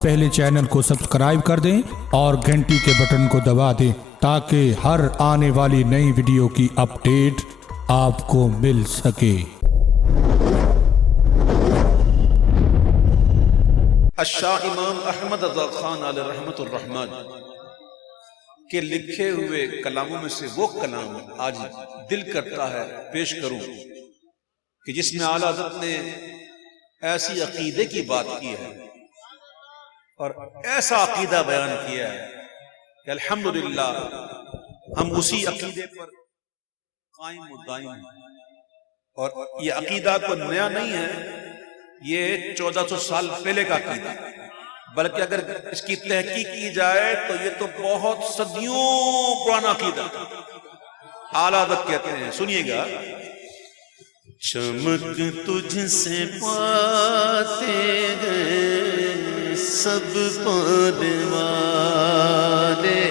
پہلے چینل کو سبسکرائب کر دیں اور گھنٹی کے بٹن کو دبا دیں تاکہ ہر آنے والی نئی ویڈیو کی اپڈیٹ آپ کو مل سکے۔ شاہ امام احمد رضا خان علیہ رحمت الرحمن کے لکھے ہوئے کلاموں میں سے وہ کلام آج دل کرتا ہے پیش کروں کہ جس میں اعلیٰ حضرت نے ایسی عقیدے کی بات کی ہے اور ایسا عقیدہ بیان کیا ہے کہ الحمدللہ ہم اسی عقیدے پر قائم و دائم ہیں، اور یہ عقیدہ کو نیا نہیں ہے، یہ 1400 سال پہلے کا عقیدہ، بلکہ اگر اس کی تحقیق کی جائے تو یہ تو بہت صدیوں پرانا عقیدہ۔ اعلیٰ حضرت کہتے ہیں، سنیے گا، چمک تجھ سے پاتے ہیں سب پانے والے،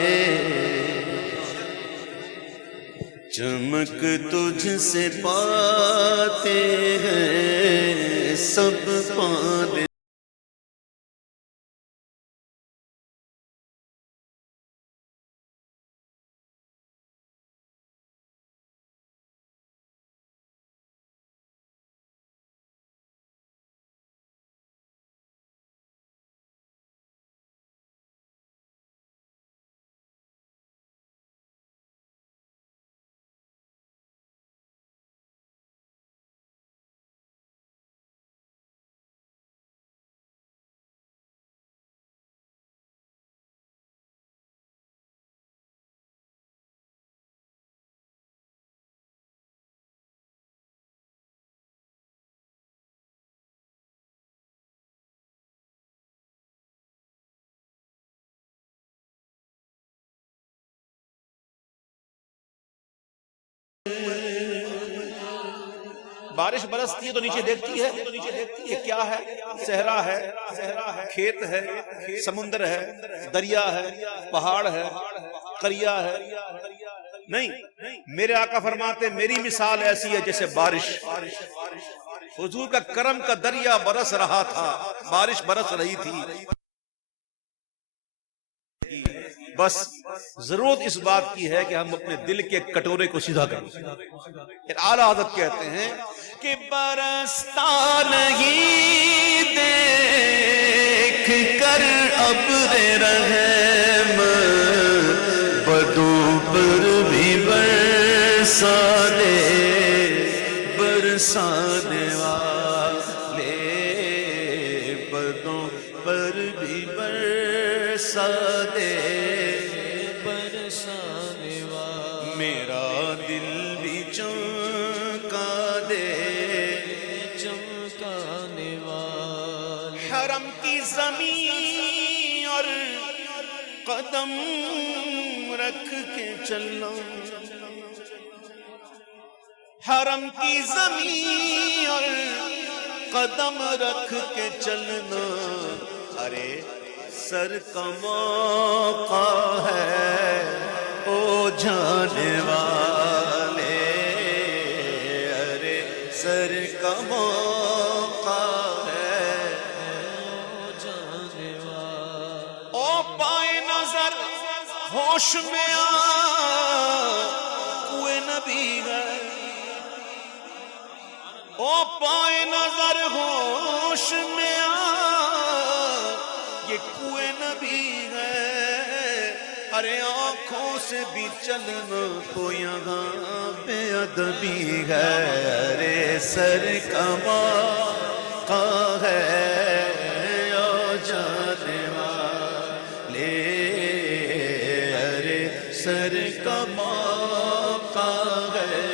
چمک تجھ سے پاتے ہیں سب پانے بارش برستی ہے تو نیچے دیکھتی ہے کہ کیا ہے، صحرا ہے، کھیت ہے، سمندر ہے، دریا ہے، پہاڑ ہے، قریہ ہے، نہیں، میرے آقا فرماتے میری مثال ایسی ہے جیسے بارش، حضور کا کرم کا دریا برس رہا تھا، بارش برس رہی تھی، بس ضرورت اس بات کی ہے کہ ہم اپنے دل کے کٹورے کو سیدھا کریں۔ پھر اعلیٰ حضرت کہتے ہیں کہ برستا نہیں دیکھ کر ابر رحم، بدوں پر بھی برسا دے، برسانے والے بدوں پر بھی برسا دے، برسانے والے میرا دل بھی چمکا دے، چمکانے والے حرم کی زمین اور قدم رکھ کے چلنا، حرم کی زمین اور قدم رکھ کے چلنا، ارے سر کا موقع ہے او جانے والے، ارے سر کا موقع ہے او جانے والے، او پائے نظر ہوش میں آ کوئے نبی ہے، او پائے نظر ہوش میں آ یہ کوئے نبی ہے، ارے آنکھوں سے بھی چلنا تو یہاں بے ادبی ہے، ارے سر کا موقع ہے او جانے والے، ارے سر کا موقع ہے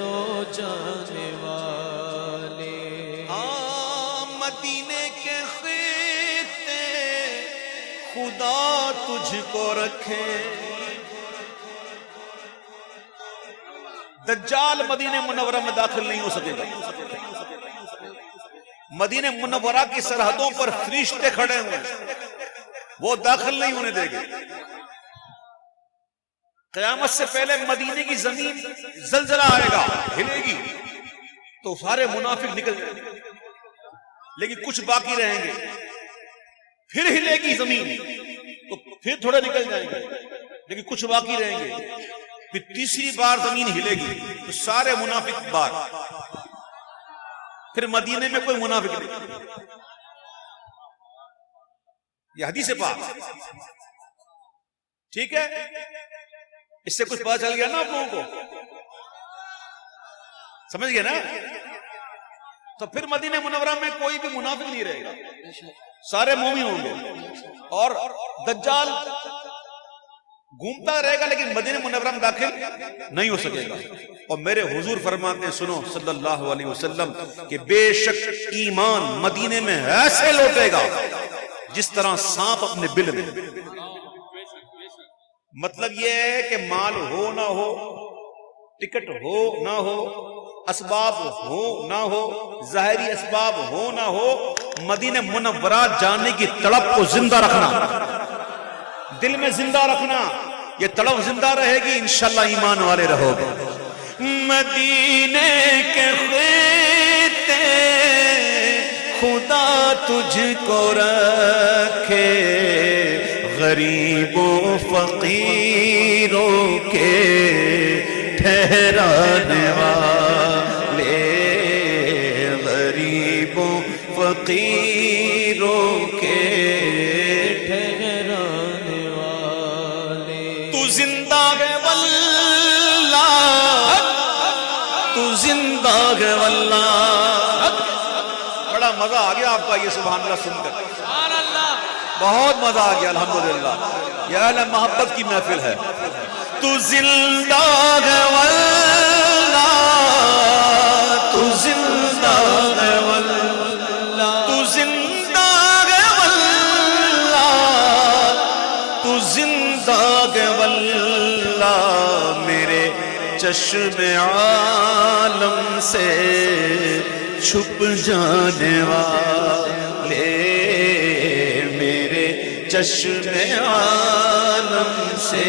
او جانے والے، مدینے کے خدا تجھ کو رکھے، دجال مدینہ منورہ میں داخل نہیں ہو سکے گا، مدینہ منورہ کی سرحدوں پر فرشتے کھڑے ہوئے، وہ داخل نہیں ہونے دیں گے، قیامت سے پہلے مدینے کی زمین زلزلہ آئے گا، ہلے گی تو سارے منافق نکل جائیں گے، لیکن کچھ باقی رہیں گے، پھر ہلے گی زمین تو پھر تھوڑے نکل جائیں گے لیکن کچھ باقی رہیں گے. پھر تیسری بار زمین ہلے گی تو سارے منافق بار. پھر مدینے میں کوئی منافق نہیں. یہ حدیث پاک. ٹھیک ہے, اس سے کچھ پتا چل گیا نا آپ لوگوں کو, سمجھ گئے نا؟ تو پھر مدینہ منورہ میں کوئی بھی منافق نہیں رہے گا, سارے مومن ہوں گے. اور دجال گھومتا رہے گا لیکن مدینہ منورہ میں داخل نہیں ہو سکے گا. اور میرے حضور فرماتے ہیں, سنو صلی اللہ علیہ وسلم, کہ بے شک ایمان مدینے میں ایسے لوٹے گا جس طرح سانپ اپنے بل میں. مطلب یہ ہے کہ مال ہو نہ ہو, ٹکٹ ہو نہ ہو, اسباب ہو نہ ہو, ظاہری اسباب ہو نہ ہو, مدینہ منورہ جانے کی تڑپ کو زندہ رکھنا, دل میں زندہ رکھنا. یہ تڑپ زندہ رہے گی, انشاءاللہ ایمان والے رہو گے. مدینے کے خطے خدا تجھ کو رکھے, غریبوں فقیروں کے ٹھہرانے والے, غریبوں فقیروں کے ٹھہرانے والے. تو زندہ ہے واللہ, تو زندہ ہے واللہ. بڑا مزہ آ گیا آپ کا یہ سبحان اللہ سن کر, بہت مزہ آ گیا الحمدللہ. یہ اہل محبت کی محفل ہے. تو زندہ ہے واللہ, تو زندہ ہے واللہ, تو زندہ ہے واللہ, تو زندہ ہے واللہ. میرے چشم عالم سے چھپ جانے والے, چشم عالم سے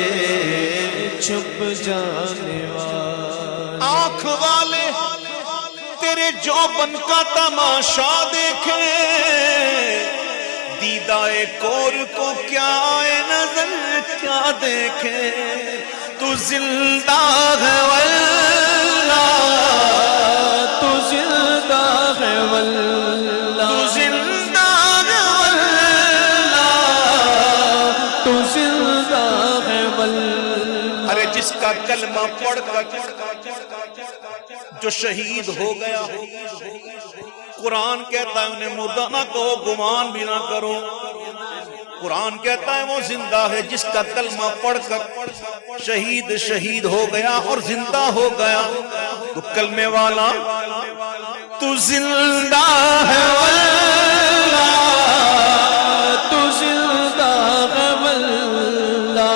چھپ جانے والے. آنکھ والے تیرے جوبن کا تماشا دیکھیں, دیدائے کور کو کیا آئے نظر کیا دیکھیں. تو زندہ ہے واللہ, تو زندہ ہے واللہ, تو زندہ ہے واللہ, تو زندہ ہے واللہ. ارے جس کا کلمہ پڑھ کر جو شہید ہو گیا, قرآن کہتا ہے انہیں مردہ نہ کہو, گمان بھی نہ کرو. قرآن کہتا ہے وہ زندہ ہے جس کا کلمہ پڑھ کر شہید ہو گیا اور زندہ ہو گیا. تو کلمے والا تو زندہ ہے واللہ, تو زندہ ہے واللہ.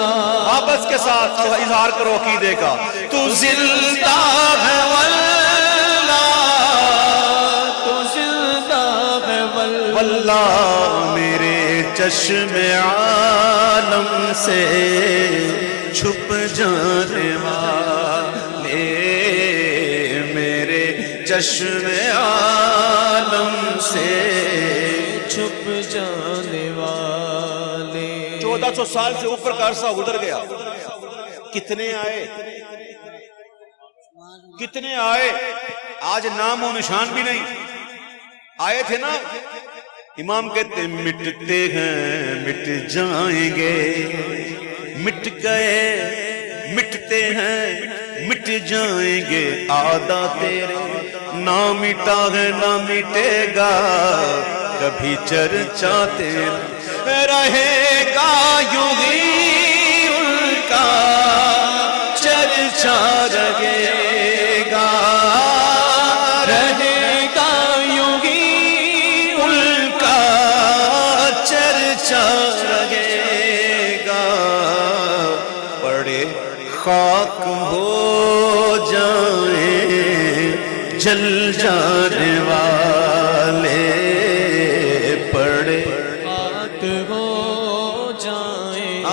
آپس کے ساتھ اظہار کرو عقیدے کا. تو زندہ ہے واللہ, تو زندہ ہے واللہ. میرے چشم عالم سے چھپ جانے والے, میرے چشم عالم سے چھپ جانے والے. 1400 سال سے اوپر کا عرصہ گزر گیا. کتنے آئے, کتنے آئے, آج نام و نشان بھی نہیں. آئے تھے نا, امام کہتے مٹتے ہیں مٹ جائیں گے, مٹ گئے مٹتے ہیں مٹ جائیں گے. آدھا تیرے نہ مٹا ہے نہ مٹے گا, کبھی چرچا تیرا رہے گا. یوں ہی ان کا چرچا رہے گا, رہے گا یوں ہی ان کا چرچا رہے گا. بڑے خاک ہو جائیں جل جانے والے, بڑے خاک ہو جائیں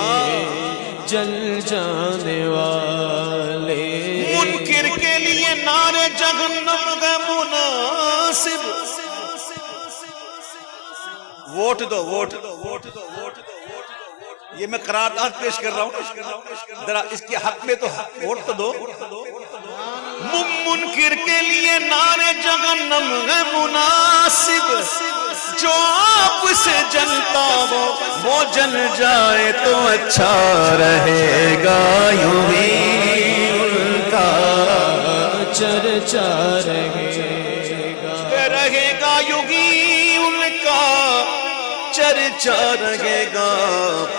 جل جانے والے. منکر کے لیے نعرے جہنم ہے مناسب. ووٹ دو, ووٹ دو, یہ میں قرارداد پیش کر رہا ہوں، ذرا اس کے حق میں تو ووٹ تو دو۔ منکر کے لیے نعرے جہنم ہے مناسب، جو آپ سے جلتا ہو وہ جل جائے تو اچھا رہے گا، یوں ہی ان کا چرچا رہے گا، یوں ہی ان کا چرچا رہے گا۔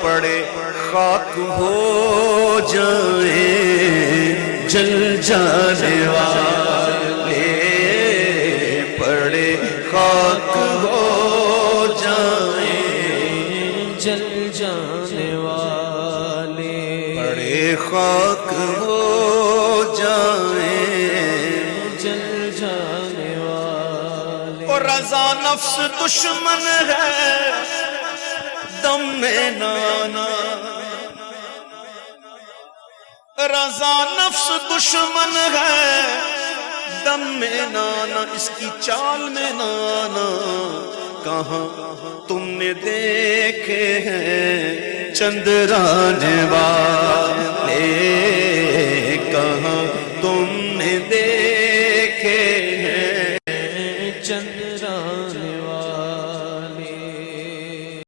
پڑے خاک ہو جائیں جل جانے والے، پڑے خاک ہو جائیں جل جانے والے، پڑے خاک ہو جائیں جل جانے والے۔ اور رضا نفس دشمن ہے دم میں نانا، رضا نفس دشمن ہے دم میں نانا، اس کی چال میں نانا کہاں تم نے دیکھے ہیں چندرانے والے۔